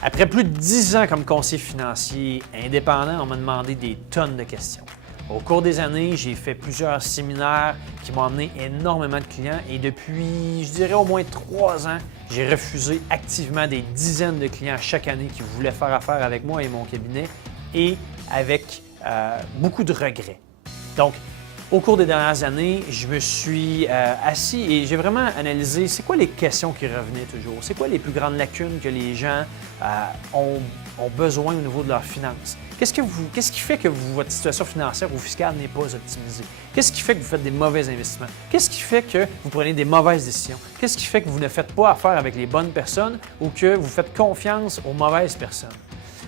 Après plus de 10 ans comme conseiller financier indépendant, on m'a demandé des tonnes de questions. Au cours des années, j'ai fait plusieurs séminaires qui m'ont amené énormément de clients et depuis, je dirais, au moins 3 ans, j'ai refusé activement des dizaines de clients chaque année qui voulaient faire affaire avec moi et mon cabinet et avec beaucoup de regrets. Donc, au cours des dernières années, je me suis assis et j'ai vraiment analysé c'est quoi les questions qui revenaient toujours, c'est quoi les plus grandes lacunes que les gens ont besoin au niveau de leurs finances. Qu'est-ce qui fait que votre situation financière ou fiscale n'est pas optimisée? Qu'est-ce qui fait que vous faites des mauvais investissements? Qu'est-ce qui fait que vous prenez des mauvaises décisions? Qu'est-ce qui fait que vous ne faites pas affaire avec les bonnes personnes ou que vous faites confiance aux mauvaises personnes?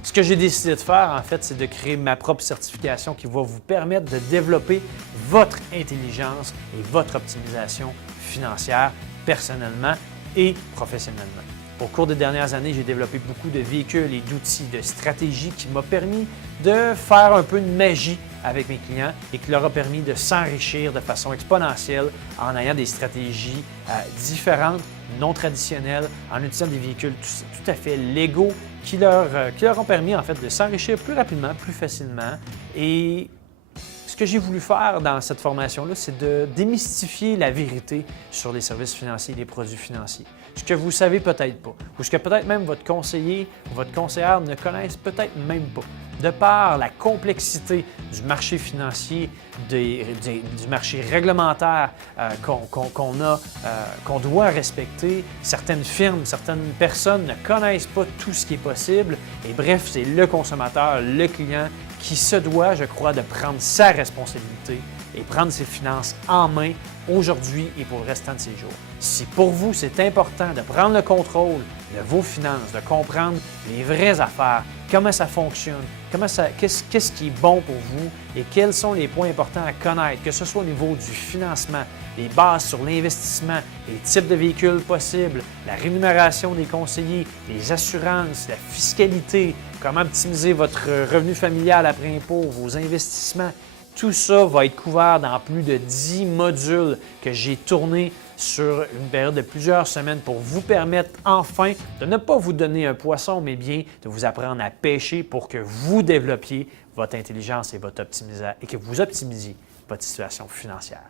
Ce que j'ai décidé de faire, en fait, c'est de créer ma propre certification qui va vous permettre de développer votre intelligence et votre optimisation financière personnellement et professionnellement. Au cours des dernières années, j'ai développé beaucoup de véhicules et d'outils, de stratégies qui m'ont permis de faire un peu de magie avec mes clients et qui leur a permis de s'enrichir de façon exponentielle en ayant des stratégies différentes, non traditionnelles, en utilisant des véhicules tout à fait légaux qui leur ont permis en fait de s'enrichir plus rapidement, plus facilement. Et ce que j'ai voulu faire dans cette formation-là, c'est de démystifier la vérité sur les services financiers et les produits financiers. Ce que vous ne savez peut-être pas, ou ce que peut-être même votre conseiller ou votre conseillère ne connaissent peut-être même pas. De par la complexité du marché financier, du marché réglementaire qu'on doit respecter, certaines firmes, certaines personnes ne connaissent pas tout ce qui est possible. Et bref, c'est le consommateur, le client qui se doit, je crois, de prendre sa responsabilité et prendre ses finances en main aujourd'hui et pour le restant de ses jours. Si pour vous, c'est important de prendre le contrôle de vos finances, de comprendre les vraies affaires, comment ça fonctionne, qu'est-ce qui est bon pour vous et quels sont les points importants à connaître, que ce soit au niveau du financement, les bases sur l'investissement, les types de véhicules possibles, la rémunération des conseillers, les assurances, la fiscalité, comment optimiser votre revenu familial après impôt, vos investissements. Tout ça va être couvert dans plus de 10 modules que j'ai tournés sur une période de plusieurs semaines pour vous permettre enfin de ne pas vous donner un poisson, mais bien de vous apprendre à pêcher pour que vous développiez votre intelligence et que vous optimisiez votre situation financière.